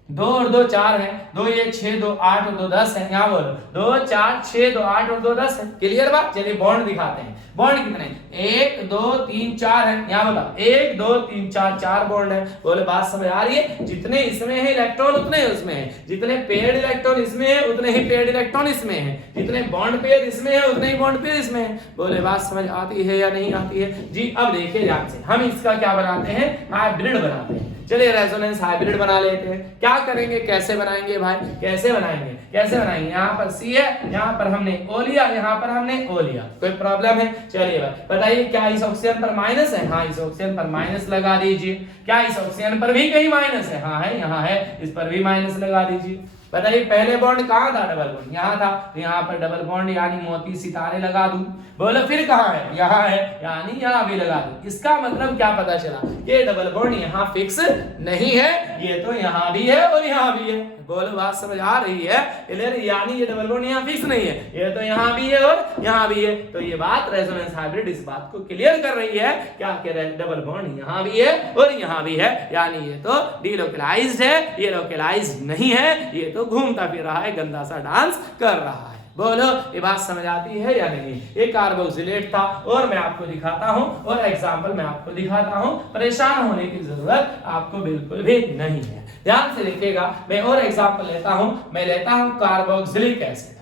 2 और 2 4 है, 2 ये 6 2 8 और 2 10 है, यहाँ बोलो 2 4 6 2 8 और 2 10 है। क्लियर बात। चलिए बॉन्ड दिखाते हैं, बॉन्ड कितने 1 2 3 4 है, यहाँ बताओ 1 2 3 4 4 बॉन्ड है। बोले बात समझ आ रही है, जितने इसमें है इलेक्ट्रॉन उतने उसमें है, जितने पेयर्ड इलेक्ट्रॉन इसमें है उतने ही पेयर्ड इलेक्ट्रॉन इसमें है, जितने बॉन्ड पेयर इसमें है उतने ही बॉन्ड पेयर इसमें है। बोले बात समझ आती है या नहीं आती है जी। अब देखिए ध्यान से, हम इसका क्या बनाते हैं, हाइब्रिड बनाते हैं। चलिए रेजोनेंस हाइब्रिड बना लेते हैं। क्या करेंगे, कैसे बनाएंगे भाई, कैसे बनाएंगे, कैसे बनाएंगे, यहाँ पर C है, यहाँ पर हमने O लिया, यहाँ पर हमने O लिया, कोई प्रॉब्लम है। चलिए भाई बताइए, क्या इस ऑक्सीजन पर माइनस है, हाँ इस ऑक्सीजन पर माइनस लगा दीजिए। क्या इस ऑक्सीजन पर भी कहीं माइनस है, हाँ है, यहाँ है, इस पर भी माइनस लगा दीजिए। बताइए पहले बॉन्ड कहाँ था, डबल बॉन्ड यहाँ था, तो यहाँ पर डबल बॉन्ड यानी मोती सितारे लगा दूं। बोलो फिर कहाँ है, यहाँ है, यानी यहाँ भी लगा दूं। इसका मतलब क्या पता चला, ये डबल बॉन्ड यहाँ फिक्स नहीं है, ये तो यहाँ भी है और यहाँ भी है। बोलो बात समझ आ रही है, यानी ये डबल बॉन्ड यहाँ फिक्स नहीं है, ये तो यहाँ भी है और यहाँ भी है। तो ये बात रेजोनेंस हाइब्रिड इस बात को क्लियर कर रही है, क्या कह रहे हैं, डबल बॉन्ड यहाँ भी है और यहाँ भी है, यानी ये तो डीलोकलाइज्ड है, ये लोकलाइज्ड नहीं है, ये तो घूमता फिर रहा है, गंदा सा डांस कर रहा है। बोलो ये बात समझ आती है या नहीं। ये कार्बोक्सिलेट था और मैं आपको दिखाता हूं, और एग्जांपल मैं आपको दिखाता हूं, परेशान होने की जरूरत आपको बिल्कुल भी नहीं है। ध्यान से देखिएगा, मैं और एग्जांपल लेता हूं, मैं लेता हूं कार्बोक्सिलिक एसिड।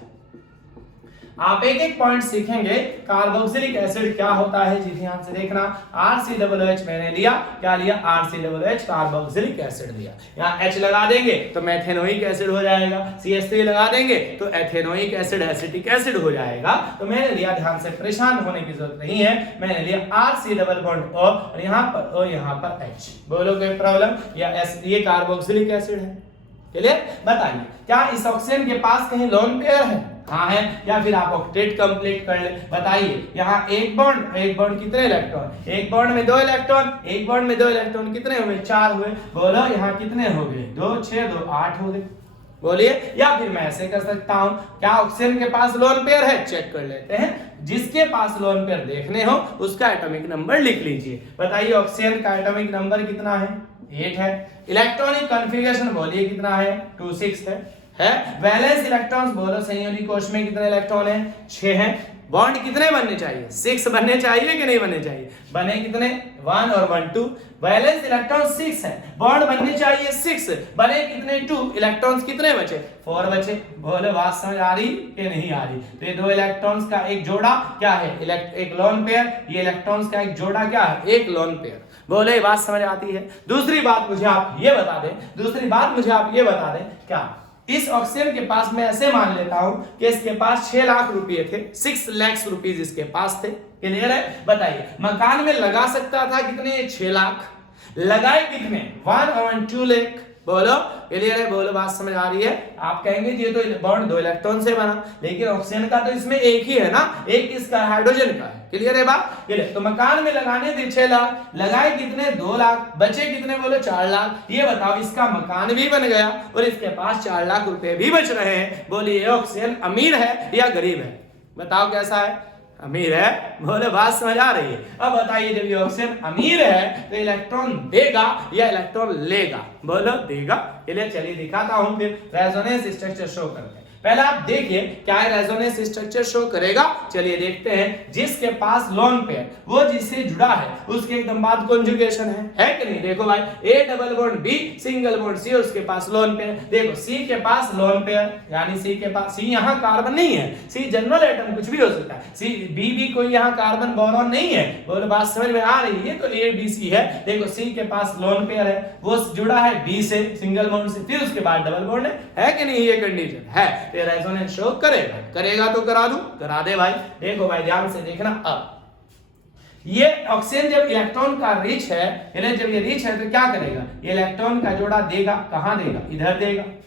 आप एक एक पॉइंट सीखेंगे, कार्बोक्सिलिक एसिड क्या होता है जी, ध्यान से देखना। RCOOH मैंने लिया, क्या लिया, RCOOH कार्बोक्सिलिक एसिड लिया। यहाँ H लगा देंगे तो मेथेनोइक एसिड हो जाएगा, CH3 लगा देंगे तो एथेनोइक एसिड, एसिटिक एसिड हो जाएगा। तो मैंने लिया, ध्यान से, परेशान होने की जरूरत नहीं है, मैंने लिया RC डबल बॉन्ड O और यहाँ पर O, यहाँ पर H। बोलो कोई प्रॉब्लम, या ये कार्बोक्सिलिक एसिड है। क्लियर। बताइए क्या इस ऑक्सीजन के पास कहीं लोन पेयर है, हाँ है, या फिर आप ऑक्टेट कंप्लीट कर ले। बताइए यहाँ एक बॉन्ड कितने इलेक्ट्रॉन, एक बॉन्ड में 2 इलेक्ट्रॉन, एक बॉन्ड में 2 इलेक्ट्रॉन कितने हुए, 4 हुए। बोलो यहाँ कितने हो गए, 2 6 2 8 हो गए। बोलिए, या फिर मैं ऐसे कर सकता हूं, क्या ऑक्सीजन के पास लोन पेयर है, चेक कर लेते हैं। जिसके पास लोन पेयर देखने हो उसका एटॉमिक नंबर लिख लीजिए। बताइए ऑक्सीजन का एटॉमिक नंबर कितना है, 8 है। इलेक्ट्रॉनिक कॉन्फ़िगरेशन बोलिए कितना है, 2 6 है। वैलेंस इलेक्ट्रॉन्स बोलो संयोजी कोश में कितने इलेक्ट्रॉन है, 6 है। बॉन्ड कितने बनने चाहिए, 6 बनने चाहिए कि नहीं बनने चाहिए, बने कितने, 1 और 1 2। वैलेंस इलेक्ट्रॉन 6 है, बॉन्ड बनने चाहिए 6, बने कितने, 2। इलेक्ट्रॉन्स कितने बचे, 4 बचे। बोले बात समझ आ रही कि नहीं आ रही। तो ये 2 इलेक्ट्रॉन्स का एक जोड़ा क्या है, एक लोन पेयर, ये इलेक्ट्रॉन्स का एक जोड़ा क्या है, एक लोन पेयर। बोले ये बात समझ आती है। दूसरी बात मुझे आप ये बता दें, क्या इस ऑक्सीजन के पास, मैं ऐसे मान लेता हूं कि इसके पास 6 लाख रुपए थे, 6 लाख रुपीज इसके पास थे। क्लियर है। बताइए मकान में लगा सकता था कितने, 6 लाख, लगाए कितने, 1 और 2 लाख। बोलो क्लियर है, बोलो बात समझ आ रही है। आप कहेंगे ये तो बॉन्ड 2 इलेक्ट्रॉन से बना, लेकिन ऑक्सीजन का तो इसमें एक ही है ना, एक इसका हाइड्रोजन का है। क्लियर है बात। क्लियर। तो मकान में लगाने थे 6 लाख, लगाए कितने, 2 लाख, बचे कितने, बोलो 4 लाख। ये बताओ इसका मकान भी बन गया और इसके पास 4 लाख रुपए भी बच रहे हैं। बोलिए ऑक्सीजन अमीर है या गरीब है, बताओ कैसा है, अमीर है। बोले बात समझ आ रही है। अब बताइए जब ये ऑक्सीजन अमीर है तो इलेक्ट्रॉन देगा या इलेक्ट्रॉन लेगा, बोलो देगा। चलिए दिखाता हूं, फिर रेजोनेंस स्ट्रक्चर शो करते हैं। पहले आप देखिए क्या है, रेजोनेंस स्ट्रक्चर शो करेगा। चलिए देखते हैं। जिसके पास लोन पेयर, वो जिससे जुड़ा है उसके एकदम बाद कॉन्जुगेशन है कि नहीं। देखो भाई, A double bond B single bond C और उसके पास लोन पेयर। देखो C के पास लोन पेयर, यानी C के पास, C यहाँ कार्बन नहीं है, C जनरल एटम कुछ भी हो सकता है, C B भी कोई यहाँ कार्बन बोरॉन नहीं है। बोलो बात समझ में आ रही है। तो A B C है। देखो C के पास लोन पेयर है, वो जुड़ा है B से सिंगल बॉन्ड से, फिर उसके बाद डबल बॉन्ड है कि नहीं, ये कंडीशन है। रेजोनेंस शो करेगा तो करा दूं, करा दे भाई। देखो भाई ध्यान से देखना। अब ये ऑक्सीजन जब इलेक्ट्रॉन का रिच है, जब ये रिच है तो क्या करेगा, ये इलेक्ट्रॉन का जोड़ा देगा, कहां देगा, इधर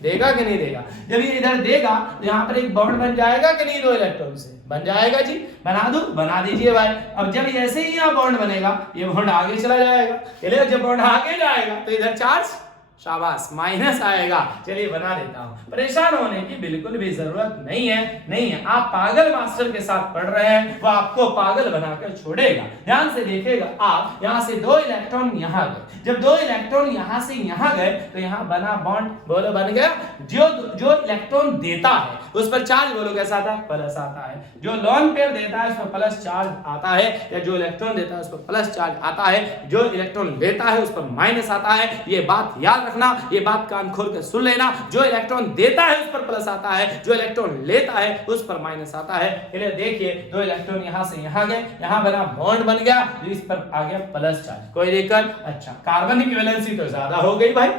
देगा कि नहीं देगा। जब ये इधर देगा तो यहाँ पर एक बॉन्ड बन जाएगा कि नहीं, 2 इलेक्ट्रॉन से बन जाएगा जी। बना दूं, बना दीजिए भाई। अब जब ऐसे ही यहाँ बॉन्ड बनेगा, ये बॉन्ड आगे चला जाएगा। जब बॉन्ड आगे जाएगा तो इधर चार्ज शाबाश, माइनस आएगा। चलिए बना देता हूं, परेशान होने की बिल्कुल भी जरूरत नहीं है। आप पागल मास्टर के साथ पढ़ रहे हैं, वो आपको पागल बनाकर छोड़ेगा। ध्यान से देखिएगा, आप यहां से 2 इलेक्ट्रॉन यहां गए, जब 2 इलेक्ट्रॉन यहां से यहां गए तो यहां बना बॉन्ड, बोलो बन गया। जो इलेक्ट्रॉन देता है उस पर चार्ज, बोलो कैसा आता है, प्लस आता है। जो लोन पेयर देता है उस पर प्लस चार्ज आता है, या जो इलेक्ट्रॉन देता है उस पर प्लस चार्ज आता है, जो इलेक्ट्रॉन लेता है उस पर माइनस आता है। ये बात याद रखना, ये बात कान खोल कर सुन लेना। जो इलेक्ट्रॉन देता है उस पर प्लस आता है, जो इलेक्ट्रॉन लेता है उस पर माइनस आता है। चलिए देखिए, 2 इलेक्ट्रॉन यहां से यहां गए, यहां बना बॉन्ड बन गया, इस पर आ गया प्लस चार्ज, कोई दिक्कत। अच्छा, कार्बन की वैलेंसी तो ज्यादा हो गई भाई,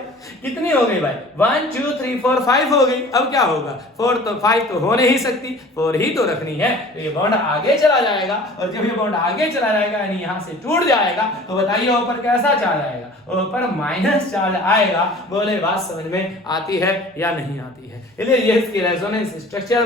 कितनी हो गई भाई, 1 2 3 4 5 हो गई। अब क्या होगा, 4 तो 5 तो हो नहीं सकती, 4 ही तो रखनी है। तो ये बॉन्ड आगे चला जाएगा, और जब ये बॉन्ड आगे चला जाएगा यानी यहां से टूट जाएगा, तो बताइए ऊपर कैसा चार्ज आएगा, ऊपर माइनस चार्ज आएगा। बोले बात समझ में आती है या नहीं आती है। इसलिए ये इसकी रेजोनेंस स्ट्रक्चर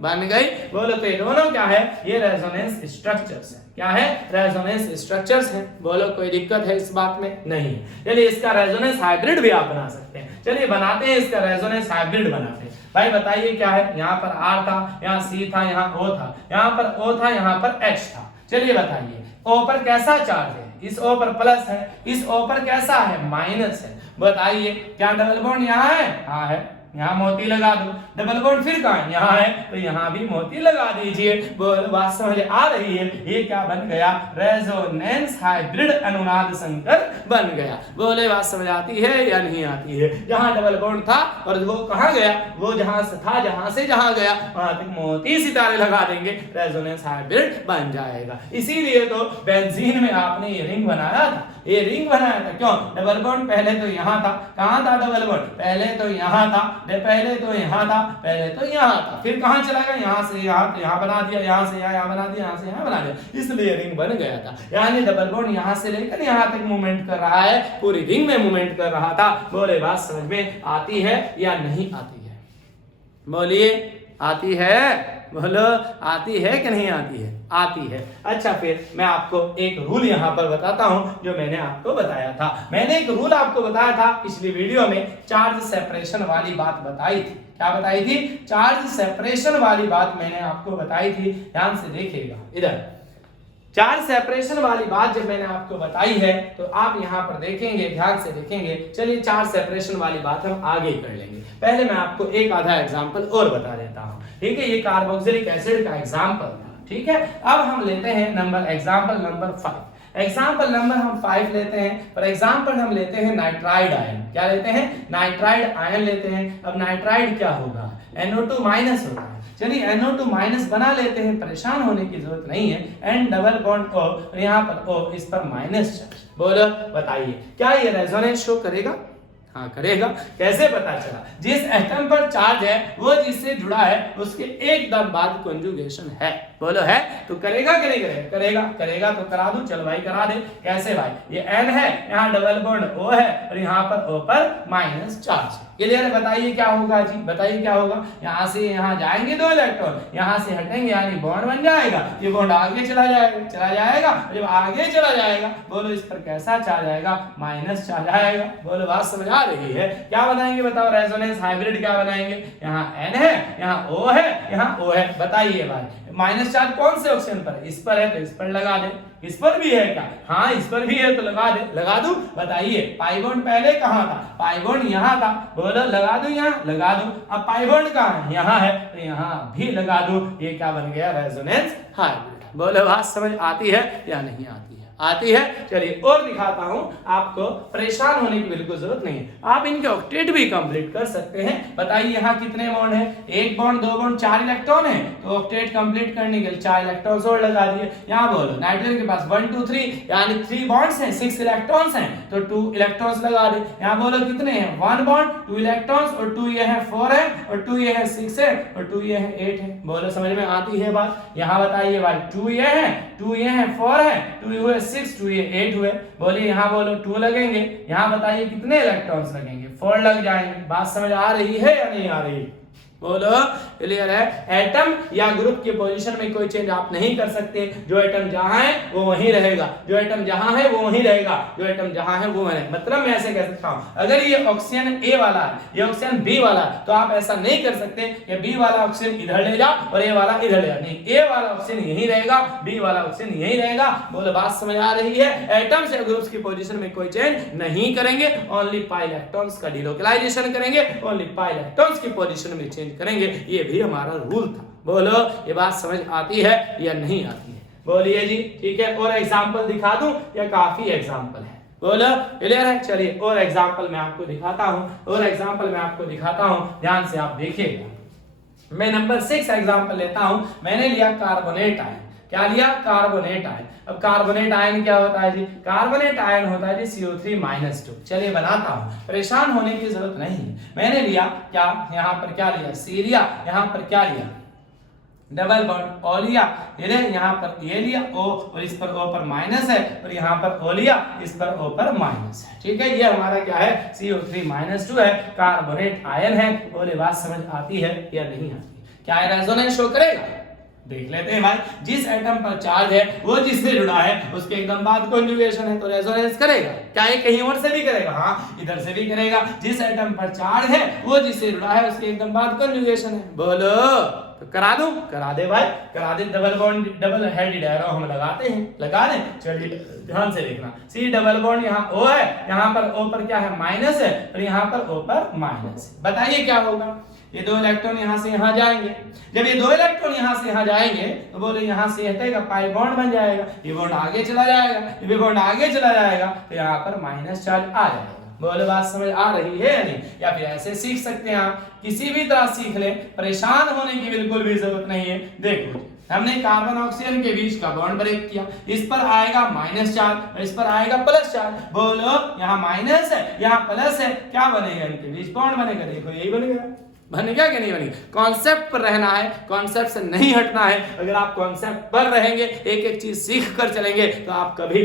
बन गई। बोलो तो ये दोनों क्या है, ये रेजोनेंस स्ट्रक्चर्स है। क्या है, रेजोनेंस स्ट्रक्चर्स है। बोलो कोई दिक्कत है इस बात में, नहीं। चलिए इसका रेजोनेंस हाइब्रिड भी आप बना सकते हैं। चलिए बनाते हैं, इसका रेजोनेंस हाइब्रिड बनाते हैं। भाई बताइए क्या है, यहाँ पर R था, यहाँ C था, यहाँ O था, यहाँ पर O था, यहाँ पर H था। चलिए बताइए O पर कैसा चार्ज है, इस O पर प्लस है, इस O पर कैसा है, माइनस है। बताइए क्या डबल बॉन्ड यहाँ है, हाँ है, यहाँ मोती लगा दो। डबल बॉन्ड फिर कहाँ, यहाँ है, तो यहाँ भी मोती लगा दीजिए। बोल बात समझ आ रही है। ये क्या बन गया, रेजोनेंस हाइब्रिड अनुनाद संकर बन गया। बोले बात समझ आती है या नहीं आती है। जहाँ डबल बॉन्ड था और वो कहाँ गया, वो जहाँ से था, जहाँ से जहाँ गया वहां तक मोती सितारे लगा देंगे, रेजोनेंस हाइब्रिड बन जाएगा। इसीलिए तो बेंजीन में आपने ये रिंग बनाया था, ये रिंग बनाया था। क्यों, डबल बॉन्ड पहले तो यहाँ था, कहाँ था डबल बॉन्ड, पहले तो यहाँ था, पहले तो यहाँ था, पहले तो यहाँ था, फिर कहाँ चला गया, यहाँ से यहाँ, तो यहाँ बना दिया, यहाँ से यहाँ बना दिया, यहाँ से यहाँ बना दिया, इसलिए रिंग बन गया था। यानी डबल बॉन्ड यहाँ से लेकर यहाँ तक मूवमेंट कर रहा है, पूरी रिंग में मूवमेंट कर रहा था। बोले बात समझ में आती है या नहीं आती है, बोलिए आती है, बोलो आती है कि नहीं आती है, आती है। अच्छा, फिर मैं आपको एक रूल यहाँ पर बताता हूँ जो मैंने आपको बताया था। मैंने एक रूल आपको बताया था पिछली वीडियो में, चार्ज सेपरेशन वाली बात बताई थी। क्या बताई थी, चार्ज सेपरेशन वाली बात मैंने आपको बताई थी। ध्यान से देखिएगा, इधर चार्ज सेपरेशन वाली बात जब मैंने आपको बताई है तो आप यहाँ पर देखेंगे, ध्यान से देखेंगे। चलिए चार्ज सेपरेशन वाली बात हम आगे कर लेंगे, पहले मैं आपको एक आधा एग्जांपल और बता देता हूँ। ठीक है, ये कार्बोक्सिलिक एसिड का एग्जांपल था। ठीक है, अब हम लेते हैं एग्जांपल नंबर 5। एग्जांपल नंबर हम 5 लेते हैं। फॉर एग्जांपल हम लेते हैं नाइट्राइड आयन। क्या लेते हैं, नाइट्राइड आयन लेते हैं। अब नाइट्राइड क्या होगा, NO2 माइनस होगा। चलिए NO2 माइनस बना लेते हैं, परेशान होने की जरूरत नहीं है। N डबल बॉन्ड O, और यहाँ पर O, इस पर माइनस चार्ज। बोलो बताइए क्या ये रेजोनेंस शो करेगा, हाँ करेगा। कैसे पता चला, जिस एटम पर चार्ज है वो जिससे जुड़ा है उसके एकदम बाद कॉन्जुगेशन है। बोलो है तो करेगा कि नहीं करेगा, करेगा, करेगा तो करा दूं, चलो भाई करा दे। कैसे भाई, ये N है, यहाँ डबल बॉन्ड O है, और यहाँ पर O पर माइनस चार्ज। क्लियर है, बताइए क्या होगा जी, बताइए क्या होगा। यहाँ से यहाँ जाएंगे 2 इलेक्ट्रॉन, यहाँ से हटेंगे यानी बॉन्ड बन जाएगा, ये बॉन्ड आगे चला जाएगा, जब आगे चला जाएगा बोलो इस पर कैसा चार्ज आएगा, माइनस चार्ज आएगा। बोलो बात समझ आ रही है। क्या बनाएंगे बताओ, रेजोनेंस हाइब्रिड क्या बनाएंगे। यहाँ N है, यहाँ O है, यहाँ O है। बताइए भाई माइनस चार्ज कौन से ऑप्शन पर, इस पर है तो इस पर लगा दे। इस पर भी है क्या, हाँ इस पर भी है तो लगा दे, लगा दूं। बताइए पाई बॉन्ड पहले कहाँ था, पाई बॉन्ड यहाँ था। बोलो लगा दूं, यहाँ लगा दूं। अब पाई बॉन्ड कहाँ है, यहाँ है, तो यहाँ भी लगा दूं। ये क्या बन गया, रेजोनेंस हाइब्रिड। बोलो बात समझ आती है या नहीं आती है, आती है। चलिए और दिखाता हूं आपको, परेशान होने की बिल्कुल जरूरत नहीं है। आप इनके ऑक्टेट भी कंप्लीट कर सकते हैं। बताइए यहाँ कितने बॉन्ड है, 1 बॉन्ड 2 बॉन्ड 4 इलेक्ट्रॉन है, तो ऑक्टेट कंप्लीट करने के लिए 4 इलेक्ट्रॉन्स और लगा दिए। यहाँ बोलो नाइट्रोजन के पास 1 2 3 यानी 3 बॉन्ड्स हैं, 6 इलेक्ट्रॉन्स हैं, तो 2 इलेक्ट्रॉन्स लगा दे। यहाँ बोलो कितने हैं, 1 बॉन्ड 2 इलेक्ट्रॉन्स, और 2 ये है 4 है, और 2 ये है 6 है, और 2 ये है 8 है। बोलो समझ में आती है बात। यहाँ बताइए भाई 2 ये है, 2 ये है, 4 है, 2 ये हुए 6, 2 ये 8 हुए। बोलिए यहाँ बोलो 2 लगेंगे, यहाँ बताइए कितने इलेक्ट्रॉन्स लगेंगे, 4 लग जाएंगे। बात समझ आ रही है या नहीं आ रही, बोलो क्लियर है। एटम या ग्रुप की पोजीशन में कोई चेंज आप नहीं कर सकते। जो एटम जहां है वो वहीं रहेगा, जो एटम जहां है वो वहीं रहेगा, जो एटम जहां है वो वहीं। मतलब मैं ऐसे कह सकता हूं, अगर ये ऑक्सीजन ए वाला है, ये ऑक्सीजन बी वाला है, तो आप ऐसा नहीं कर सकते कि बी वाला ऑक्सीजन इधर ले जाओ और ए वाला इधर ले जाओ। नहीं, ए वाला ऑक्सीजन यहीं रहेगा, बी वाला ऑक्सीजन यहीं रहेगा। बोलो बात समझ आ रही है। एटम्स या ग्रुप्स की पोजीशन में कोई चेंज नहीं करेंगे, ओनली पाई इलेक्ट्रॉन्स का डिलोकलाइजेशन करेंगे, ओनली पाई इलेक्ट्रॉन्स की पोजीशन में चेंज करेंगे। ये भी हमारा रूल था। बोलो ये बात समझ आती है या नहीं आती है? बोलिए जी। ठीक है, और एग्जांपल दिखा दूं या काफी एग्जांपल है? बोलो क्लियर है। चलिए और एग्जांपल मैं आपको दिखाता हूं, और एग्जांपल मैं आपको दिखाता हूं, ध्यान से आप देखिएगा। मैं नंबर 6 एग्जांपल लेता हूं। मैंने लिया कार्बोनेट आयन। क्या लिया? Carbonate ion. अब कार्बोनेट आयन क्या होता है जी? कार्बोनेट आयन होता है जी CO3-2। चलिए बनाता हूं, परेशान होने की जरूरत नहीं। मैंने लिया क्या, यहां पर क्या लिया? सी लिया, यहां पर क्या लिया? डबल बॉन्ड ओ लिया, ये यहां पर ये लिया ओ, और इस पर ओ पर माइनस है, और यहां पर ओ लिया, इस पर ओ पर माइनस है। ठीक है, ये हमारा क्या है? CO3-2 है, कार्बोनेट आयन है। बोले बात समझ आती है या नहीं आती? क्या है? रेजोनेंस शो करेगा? देख लेते हैं भाई। जिस एटम पर चार्ज है वो जिससे जुड़ा है उसके एकदम बाद कॉन्जुगेशन है, तो रेजोनेंस करेगा। क्या ये कहीं और से भी करेगा? हाँ, इधर से भी करेगा। जिस एटम पर चार्ज है वो जिससे जुड़ा है उसके एकदम बाद कॉन्जुगेशन है। बोलो तो करा दूं? करा दे भाई, करा दे। Double bond, double headed arrow हम लगाते हैं, लगा दें। चलिए ध्यान से देखना। सी डबल बॉन्ड, यहाँ ओ है, यहाँ पर ओ पर क्या है? माइनस है, और यहाँ पर ओ पर माइनस है। बताइए क्या होगा? ये दो इलेक्ट्रॉन यहां से यहां जाएंगे। जब ये दो इलेक्ट्रॉन यहां से यहां जाएंगे तो बोले यहां से हटेगा, पाई बॉन्ड बन जाएगा, ये बॉन्ड आगे चला जाएगा, ये बॉन्ड आगे चला जाएगा, तो यहाँ पर माइनस चार्ज आ जाएगा। बोले बात समझ आ रही है या नहीं? या फिर ऐसे सीख सकते हैं आप, किसी भी तरह सीख ले, परेशान होने की बिल्कुल भी जरूरत नहीं है। देखो हमने कार्बन ऑक्सीजन के बीच का बॉन्ड ब्रेक किया, इस पर आएगा माइनस चार्ज, इस पर आएगा प्लस चार्ज। बोलो यहाँ माइनस है, यहाँ प्लस है, क्या बनेगा? इनके बीच बॉन्ड बनेगा। देखो यही बनेगा, बनेगा कि नहीं बनेगा? कॉन्सेप्ट पर रहना है, कॉन्सेप्ट से नहीं हटना है। अगर आप कॉन्सेप्ट पर रहेंगे, एक एक चीज सीख कर चलेंगे, तो आप कभी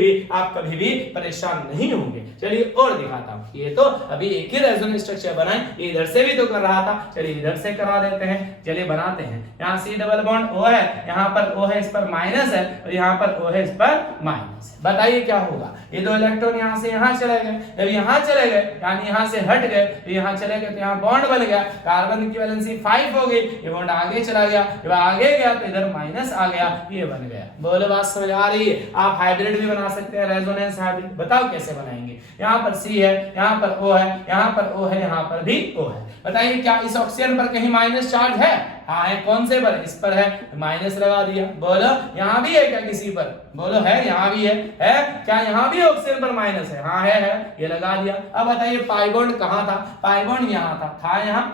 भी परेशान नहीं होंगे। चलिए और दिखाता हूं। ये तो अभी एक ही रेजोनेंस स्ट्रक्चर बनाए, ये इधर से भी तो कर रहा था, चलिए इधर से करा देते हैं। चलिए बनाते हैं। यहाँ सी डबल बॉन्ड ओ है, यहाँ पर ओ है, इस पर माइनस है, और यहाँ पर ओ है, इस पर माइनस है। बताइए क्या होगा? ये दो इलेक्ट्रॉन यहाँ से यहाँ चले गए, जब यहाँ चले गए यानी यहाँ से हट गए, तो यहाँ चले गए तो यहाँ बॉन्ड बन गया, कार्बन की वैलेंसी 5 हो गई, ये बॉन्ड आगे चला गया, जब आगे गया तो इधर माइनस आ गया, ये बन गया। बोलो बात समझ आ रही है? आप हाइब्रिड भी बना सकते हैं, रेजोनेंस हाइब्रिड। बताओ कैसे बनाएंगे? यहाँ पर सी है, यहाँ पर ओ है, यहाँ पर ओ है, यहाँ पर भी ओ है। बताइए क्या इस ऑक्सीजन पर कहीं माइनस चार्ज है? हाँ है। कौन से पर? इस पर है, माइनस लगा दिया। बोलो यहाँ भी है क्या किसी पर? बोलो है, यहाँ भी है क्या? यहाँ भी ऑक्सीजन पर माइनस है? हाँ है, ये लगा दिया। अब बताइए पाई बॉन्ड कहाँ था? पाई बॉन्ड यहाँ था यहाँ।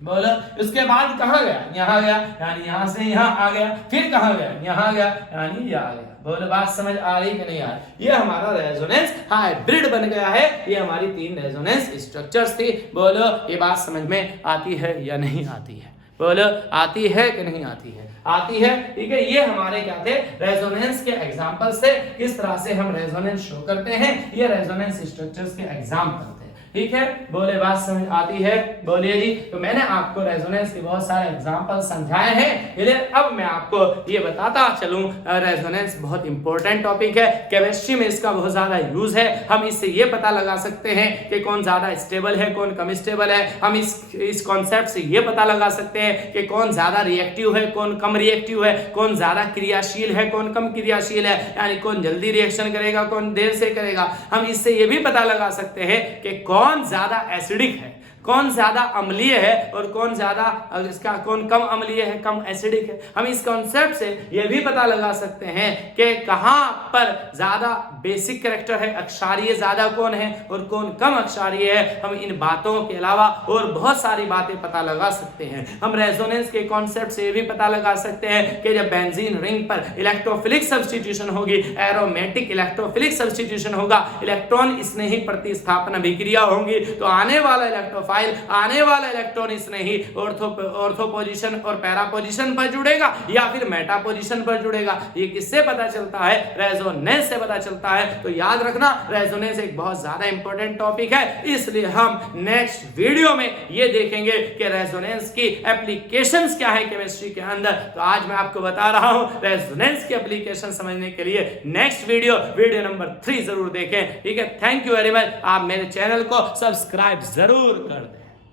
बोलो उसके बाद कहाँ गया? यहाँ गया, यानी यहाँ से यहाँ आ गया, फिर कहाँ गया? यहाँ गया, यानी यहाँ आ गया। बोलो बात समझ आ रही कि नहीं आ रही? ये हमारा रेजोनेंस हाइब्रिड बन गया है। ये हमारी 3 रेजोनेंस स्ट्रक्चर्स थी। बोलो ये बात समझ में आती है या नहीं आती है? बोलो आती है कि नहीं आती है? आती है। ठीक है, ये हमारे क्या थे? रेजोनेंस के एग्जांपल से किस तरह से हम रेजोनेंस शो करते हैं, ये रेजोनेंस स्ट्रक्चर्स के एग्जांपल थे। ठीक है, बोले बात समझ आती है? बोलिए जी। तो मैंने आपको रेजोनेंस के बहुत सारे एग्जांपल समझाए हैं। अब मैं आपको ये बताता चलूं, रेजोनेंस बहुत इंपॉर्टेंट टॉपिक है, केमिस्ट्री में इसका बहुत ज्यादा यूज है। हम इससे ये पता लगा सकते हैं कि कौन ज्यादा स्टेबल है, कौन कम स्टेबल है। हम इस कॉन्सेप्ट से ये पता लगा सकते हैं कि कौन ज्यादा रिएक्टिव है, कौन कम रिएक्टिव है, कौन ज्यादा क्रियाशील है, कौन कम क्रियाशील है, यानी कौन जल्दी रिएक्शन करेगा, कौन देर से करेगा। हम इससे ये भी पता लगा सकते हैं कि कौन ज्यादा एसिडिक है, कौन ज्यादा अम्लीय है, और कौन ज्यादा इसका कौन कम अम्लीय है, कम एसिडिक है। हम इस कॉन्सेप्ट से यह भी पता लगा सकते हैं कि कहां पर ज्यादा बेसिक कैरेक्टर है, अक्षारीय ज्यादा कौन है और कौन कम अक्षारीय है। हम इन बातों के अलावा और बहुत सारी बातें पता लगा सकते हैं। हम रेजोनेंस के कॉन्सेप्ट से यह भी पता लगा सकते हैं कि जब बेंजीन रिंग पर इलेक्ट्रोफिलिक सब्स्टिट्यूशन होगी, एरोमेटिक इलेक्ट्रोफिलिक सब्स्टिट्यूशन होगा, इलेक्ट्रॉन स्नेही प्रतिस्थापन अभिक्रिया होंगी, तो आने वाला इलेक्ट्रोफाइल व्हाइल आने वाला इलेक्ट्रॉन इसने ही ऑर्थो पोजीशन और पैरा पोजीशन पर जुड़ेगा या फिर मेटा पोजीशन पर जुड़ेगा। ये किससे पता चलता है? रेजोनेंस से पता चलता है। तो याद रखना रेजोनेंस एक बहुत ज्यादा इंपॉर्टेंट टॉपिक है, इसलिए हम नेक्स्ट वीडियो में ये देखेंगे कि रेजोनेंस की एप्लीकेशंस क्या है केमिस्ट्री के अंदर। तो आज मैं आपको बता रहा हूं रेजोनेंस की एप्लीकेशन समझने के लिए नेक्स्ट वीडियो नंबर 3 जरूर देखें। ठीक है, थैंक यू वेरी मच। आप मेरे चैनल को सब्सक्राइब जरूर कर दें।